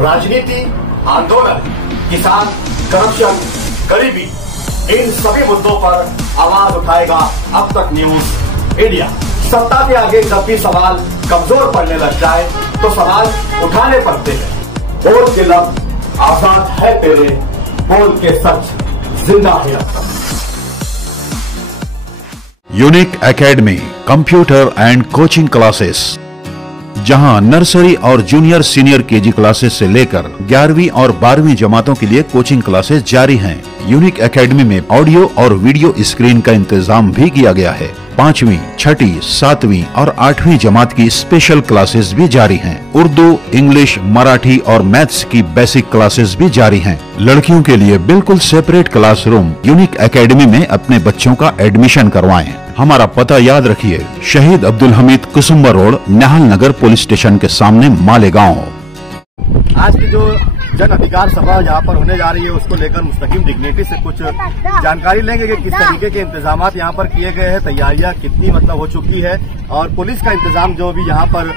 राजनीति, आंदोलन, किसान, करप्शन, गरीबी, इन सभी मुद्दों पर आवाज उठाएगा अब तक न्यूज इंडिया। सत्ता के आगे जब भी सवाल कमजोर पड़ने लग जाए तो सवाल उठाने पड़ते हैं। बोल के लफ्ज आजाद है तेरे, बोल के सच जिंदा है अब तक। Unique academy computer and coaching classes, जहां नर्सरी और जूनियर सीनियर केजी क्लासेस से लेकर 11वीं और 12वीं जमातों के लिए कोचिंग क्लासेस जारी हैं। यूनिक एकेडमी में ऑडियो और वीडियो स्क्रीन का इंतजाम भी किया गया है। 5वीं, 6ठी, 7वीं और 8वीं जमात की स्पेशल क्लासेस भी जारी हैं। उर्दू, इंग्लिश, मराठी और मैथ्स की बेसिक क्लासेस भी जारी हैं। लड़कियों के लिए बिल्कुल सेपरेट क्लासरूम। यूनिक एकेडमी में अपने बच्चों का एडमिशन करवाएं। हमारा पता याद रखिए, शहीद अब्दुल हमीद कुसुम्बा रोड, निहाल नगर पुलिस स्टेशन के सामने, मालेगांव। आज की जो जन अधिकार सभा यहाँ पर होने जा रही है, उसको लेकर मुस्तकिम डिग्निटी से कुछ जानकारी लेंगे कि किस तरीके के इंतजाम यहाँ पर किए गए हैं, तैयारियां कितनी हो चुकी है, और पुलिस का इंतजाम जो भी यहाँ पर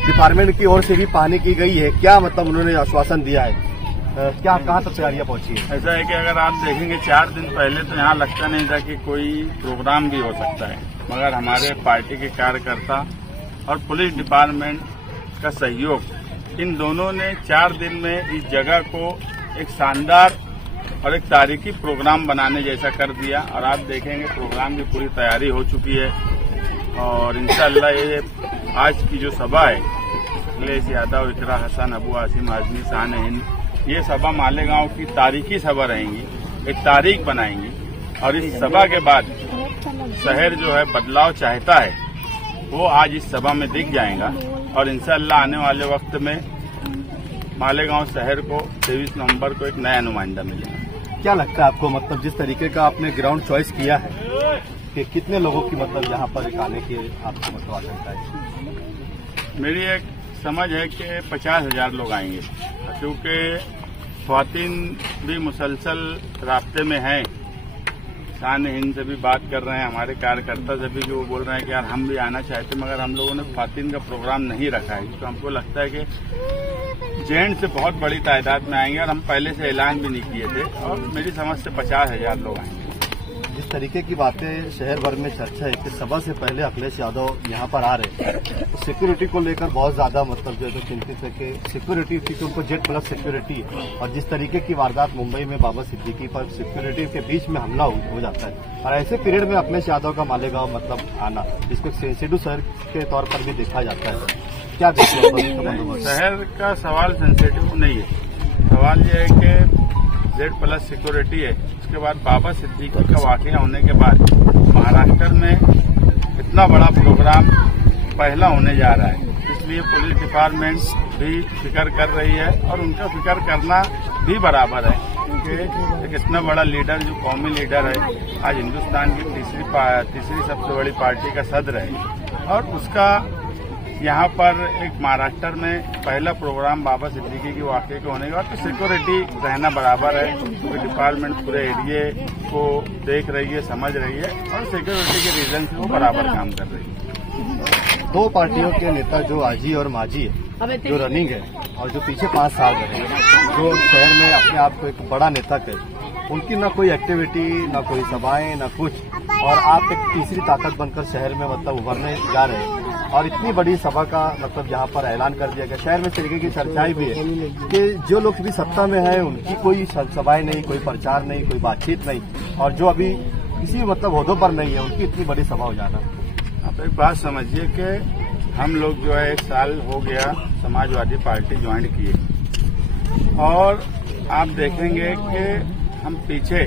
डिपार्टमेंट की ओर से भी पाने की गई है, क्या उन्होंने आश्वासन दिया है, क्या कहाँ तक तैयारियां पहुंची है। ऐसा है कि अगर आप देखेंगे 4 दिन पहले तो यहाँ लगता नहीं था कि कोई प्रोग्राम भी हो सकता है, मगर हमारे पार्टी के कार्यकर्ता और पुलिस डिपार्टमेंट का सहयोग, इन दोनों ने 4 दिन में इस जगह को एक शानदार और एक तारीखी प्रोग्राम बनाने जैसा कर दिया। और आप देखेंगे प्रोग्राम की पूरी तैयारी हो चुकी है, और इंशाअल्लाह ये आज की जो सभा है, अखिलेश यादव, इकरा हसन, अबू आसिम आजमी, शान हिंद, ये सभा मालेगांव की तारीखी सभा रहेंगी, एक तारीख बनाएंगी। और इस सभा के बाद शहर जो है बदलाव चाहता है, वो आज इस सभा में दिख जाएगा। और इंशाअल्लाह आने वाले वक्त में मालेगांव शहर को 23 नवंबर को एक नया नुमाइंदा मिलेगा। क्या लगता है आपको, जिस तरीके का आपने ग्राउंड चॉइस किया है, कि कितने लोगों की यहाँ पर आने की आपको आशंका है। मेरी एक समझ है कि 50,000 लोग आएंगे, क्योंकि ख्वातीन भी मुसलसल रास्ते में हैं। शान हिंद से भी बात कर रहे हैं, हमारे कार्यकर्ता से भी, जो वो बोल रहे हैं कि यार हम भी आना चाहते, मगर हम लोगों ने ख्वातीन का प्रोग्राम नहीं रखा है। तो हमको लगता है कि जेंट्स से बहुत बड़ी तादाद में आएंगे, और हम पहले से ऐलान भी नहीं किए थे। और मेरी समझ से 50,000 लोग आएंगे। जिस तरीके की बातें शहर भर में चर्चा है कि सभा से पहले अखिलेश यादव यहाँ पर आ रहे हैं, तो सिक्योरिटी को लेकर बहुत ज्यादा जो है चिंतित है कि सिक्योरिटी की, तो उनको जेड प्लस सिक्योरिटी है। और जिस तरीके की वारदात मुंबई में बाबा सिद्दीकी पर सिक्योरिटी के बीच में हमला हो जाता है, और ऐसे पीरियड में अखिलेश यादव का मालेगांव आना, इसको सेंसिटिव शहर के तौर पर भी देखा जाता है। क्या देखते हैं? शहर का सवाल सेंसिटिव नहीं है, सवाल यह है कि जेड प्लस सिक्योरिटी है। उसके बाद बाबा सिद्दीकी का वाकया होने के बाद महाराष्ट्र में इतना बड़ा प्रोग्राम पहला होने जा रहा है, इसलिए पुलिस डिपार्टमेंट भी फिक्र कर रही है, और उनका फिक्र करना भी बराबर है, क्योंकि एक इतना बड़ा लीडर जो कौमी लीडर है, आज हिंदुस्तान की तीसरी सबसे बड़ी पार्टी का सदर है, और उसका यहाँ पर एक महाराष्ट्र में पहला प्रोग्राम बाबा सिद्दीकी के वाकये के होने के बाद, तो सिक्योरिटी रहना बराबर है, क्योंकि डिपार्टमेंट पूरे एरिए को देख रही है, समझ रही है, और सिक्योरिटी के रीजन से वो बराबर काम कर रही है। 2 पार्टियों के नेता जो आजी और माजी है, जो रनिंग है, और जो पीछे 5 साल रहे, जो शहर में अपने आप को एक बड़ा नेता कहे, उनकी न कोई एक्टिविटी, न कोई सभाएं, न कुछ, और आप एक तीसरी ताकत बनकर शहर में उभरने जा रहे हैं। और इतनी बड़ी सभा का यहाँ पर ऐलान कर दिया गया। शहर में इस तरीके की चर्चाएं भी है कि जो लोग भी सत्ता में हैं, उनकी कोई सभाएं नहीं, कोई प्रचार नहीं, कोई बातचीत नहीं, और जो अभी किसी ओहदों पर नहीं है, उनकी इतनी बड़ी सभा हो जाना। आप एक बात समझिए कि हम लोग जो है 1 साल हो गया समाजवादी पार्टी ज्वाइन किए, और आप देखेंगे कि हम पीछे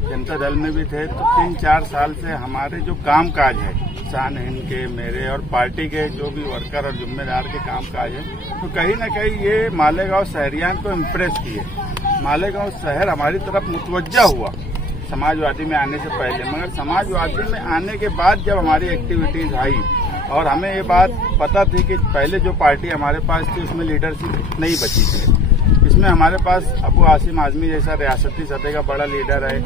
जनता दल में भी थे, तो 3-4 साल से हमारे जो काम काज है, शान हिंद के, मेरे और पार्टी के जो भी वर्कर और जिम्मेदार के काम काज है, तो कहीं न कहीं ये मालेगांव शहरियान को इम्प्रेस किए। मालेगांव शहर हमारी तरफ मुतवज्जा हुआ समाजवादी में आने से पहले, मगर समाजवादी में आने के बाद जब हमारी एक्टिविटीज आई, और हमें ये बात पता थी कि पहले जो पार्टी हमारे पास थी उसमें लीडरशिप नहीं बची थी, इसमें हमारे पास अबू आसिम आजमी जैसा रियासती सतह का बड़ा लीडर है,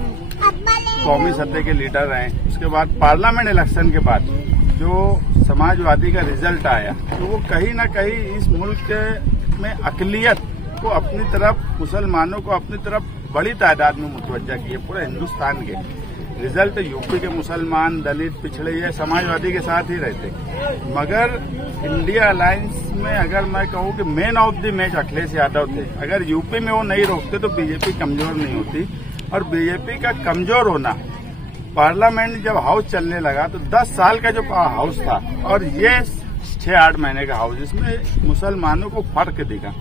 कौमी सतह के लीडर रहे। उसके बाद पार्लियामेंट इलेक्शन के बाद जो समाजवादी का रिजल्ट आया, तो वो कहीं न कहीं इस मुल्क में अकलियत को अपनी तरफ, मुसलमानों को अपनी तरफ बड़ी तादाद में मुतवज्जा किए पूरे हिंदुस्तान के। रिजल्ट यूपी के मुसलमान, दलित, पिछड़े ये समाजवादी के साथ ही रहते, मगर इंडिया अलायंस में अगर मैं कहूँ कि man of the match Akhilesh Yadav थे। अगर यूपी में वो नहीं रोकते तो बीजेपी कमजोर नहीं होती, और बीजेपी का कमजोर होना, पार्लियामेंट जब हाउस चलने लगा तो 10 साल का जो हाउस था और ये 6-8 महीने का हाउस, इसमें मुसलमानों को फर्क दिखा।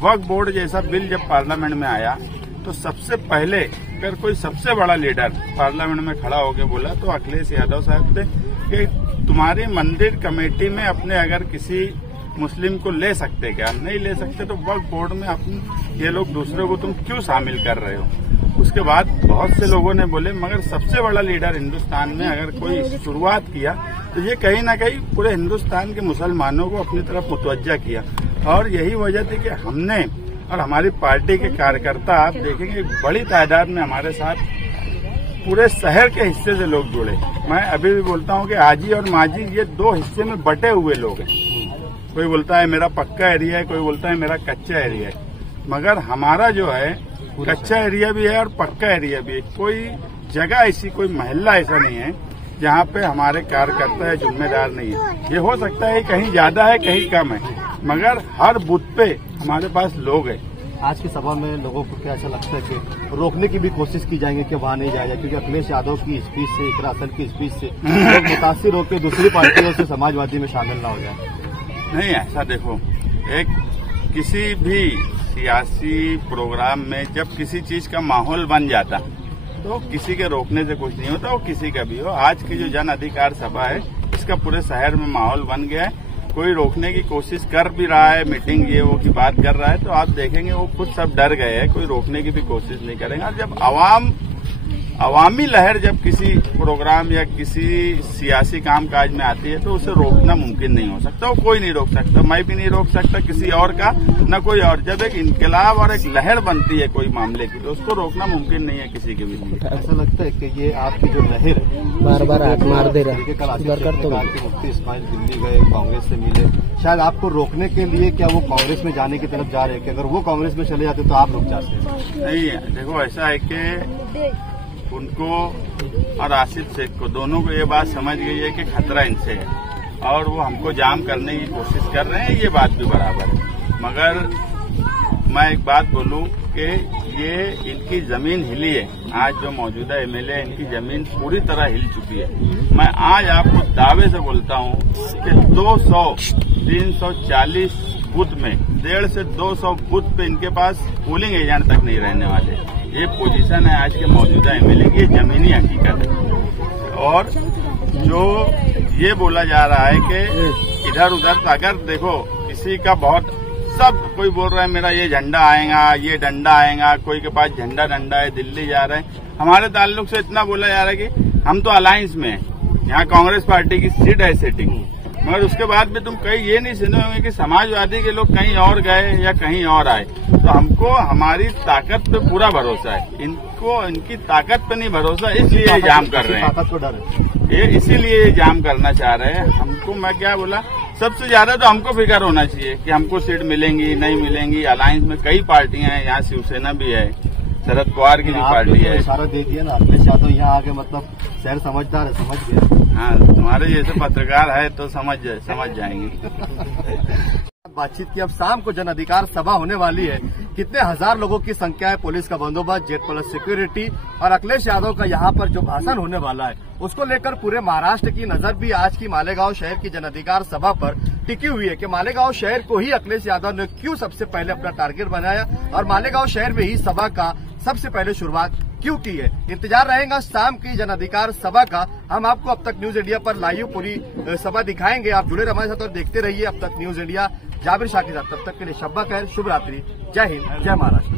वक्फ बोर्ड जैसा बिल जब पार्लियामेंट में आया तो सबसे पहले अगर कोई सबसे बड़ा लीडर पार्लियामेंट में खड़ा होकर बोला तो अखिलेश यादव साहब थे कि तुम्हारी मंदिर कमेटी में अपने अगर किसी मुस्लिम को ले सकते क्या? नहीं ले सकते तो वक्फ बोर्ड में ये लोग दूसरे को तुम क्यों शामिल कर रहे हो? उसके बाद बहुत से लोगों ने बोले, मगर सबसे बड़ा लीडर हिंदुस्तान में अगर कोई शुरुआत किया तो ये कहीं ना कहीं पूरे हिंदुस्तान के मुसलमानों को अपनी तरफ मुतवज्जा किया। और यही वजह थी कि हमने और हमारी पार्टी के कार्यकर्ता, आप देखेंगे बड़ी तादाद में हमारे साथ पूरे शहर के हिस्से से लोग जुड़े। मैं अभी भी बोलता हूँ कि आजी और माजी ये 2 हिस्से में बटे हुए लोग हैं। कोई बोलता है मेरा पक्का एरिया है, कोई बोलता है मेरा कच्चा एरिया है, मगर हमारा जो है कच्चा एरिया भी है और पक्का एरिया भी है। कोई जगह ऐसी, कोई मोहल्ला ऐसा नहीं है जहाँ पे हमारे कार्यकर्ता या जिम्मेदार नहीं है। ये हो सकता है कहीं ज्यादा है कहीं कम है, मगर हर बूथ पे हमारे पास लोग हैं। आज की सभा में लोगों को क्या ऐसा लगता है कि रोकने की भी कोशिश की जाएंगे कि वहां नहीं जाएगा, क्योंकि अखिलेश यादव की स्पीच से, इकरा असल की स्पीच से लोग मुतासिर होकर दूसरी पार्टियों से समाजवादी में शामिल ना हो जाए? नहीं, ऐसा देखो, एक किसी भी सियासी प्रोग्राम में जब किसी चीज का माहौल बन जाता तो किसी के रोकने से कुछ नहीं होता, वो किसी का भी हो। आज की जो जन अधिकार सभा है इसका पूरे शहर में माहौल बन गया है। कोई रोकने की कोशिश कर भी रहा है, मीटिंग ये वो की बात कर रहा है, तो आप देखेंगे वो खुद सब डर गए हैं, कोई रोकने की भी कोशिश नहीं करेंगे। और जब अवामी लहर जब किसी प्रोग्राम या किसी सियासी कामकाज में आती है तो उसे रोकना मुमकिन नहीं हो सकता, वो कोई नहीं रोक सकता, मैं भी नहीं रोक सकता किसी और का, न कोई और। जब एक इनकलाब और एक लहर बनती है कोई मामले की तो उसको रोकना मुमकिन नहीं है किसी के भी लिए। ऐसा लगता है कि ये आपकी जो लहर बार-बार हाथ मार दे रहा है, मुफ्ती इस्माइल दिल्ली गए, कांग्रेस से मिले, शायद आपको रोकने के लिए क्या वो कांग्रेस में जाने की तरफ जा रहे हैं कि अगर वो कांग्रेस में चले जाते तो आप रुक जाते? नहीं, देखो ऐसा है कि उनको और आसिफ शेख को दोनों को ये बात समझ गई है कि खतरा इनसे है और वो हमको जाम करने की कोशिश कर रहे हैं, ये बात भी बराबर है। मगर मैं एक बात बोलूं कि ये इनकी जमीन हिली है। आज जो मौजूदा एमएलए है इनकी जमीन पूरी तरह हिल चुकी है। मैं आज आपको दावे से बोलता हूं कि 340 बूथ में 150 से 200 बूथ पे इनके पास पोलिंग एजेंट तक नहीं रहने वाले। ये पोजीशन है आज के मौजूदा एमएलए की, जमीनी हकीकत है। और जो ये बोला जा रहा है कि इधर उधर, अगर देखो किसी का बहुत, सब कोई बोल रहा है मेरा ये झंडा आएगा, ये डंडा आएगा, कोई के पास झंडा डंडा है, दिल्ली जा रहे हैं। हमारे ताल्लुक से इतना बोला जा रहा है कि हम तो अलायंस में हैं, यहाँ कांग्रेस पार्टी की सीट है सेटिंग, मगर उसके बाद भी तुम कहीं ये नहीं सुने होंगे कि समाजवादी के लोग कहीं और गए या कहीं और आए। तो हमको हमारी ताकत पे पूरा भरोसा है, इनको इनकी ताकत पे नहीं भरोसा, इसलिए ये जाम कर रहे हैं, ये इसीलिए जाम करना चाह रहे हैं हमको। मैं क्या बोला, सबसे ज्यादा तो हमको फिक्र होना चाहिए कि हमको सीट मिलेंगी नहीं मिलेंगी। अलायंस में कई पार्टियां हैं, यहाँ शिवसेना भी है, शरद पवार की भी पार्टी है। इशारा दे दिया ना अखिलेश यादव यहाँ आके, मतलब शहर समझदार है, समझ गया। हाँ, तुम्हारे जैसे पत्रकार है तो समझ जाएंगे। बातचीत की। अब शाम को जन अधिकार सभा होने वाली है, कितने हजार लोगों की संख्या है, पुलिस का बंदोबस्त, जेट प्लस सिक्योरिटी, और अखिलेश यादव का यहाँ पर जो भाषण होने वाला है उसको लेकर पूरे महाराष्ट्र की नजर भी आज की मालेगांव शहर की जन अधिकार सभा पर टिकी हुई है कि मालेगांव शहर को ही अखिलेश यादव ने क्यों सबसे पहले अपना टारगेट बनाया और मालेगांव शहर में ही सभा का सबसे पहले शुरुआत क्यों की है। इंतजार रहेगा शाम की जन अधिकार सभा का। हम आपको अब तक न्यूज इंडिया पर लाइव पूरी सभा दिखाएंगे, आप जुड़े रहे हमारे साथ और देखते रहिए अब तक न्यूज इंडिया। जाबिर शाह के साथ, तब तक के लिए शब्बा खैर, शुभ रात्रि, जय हिंद, जय महाराष्ट्र।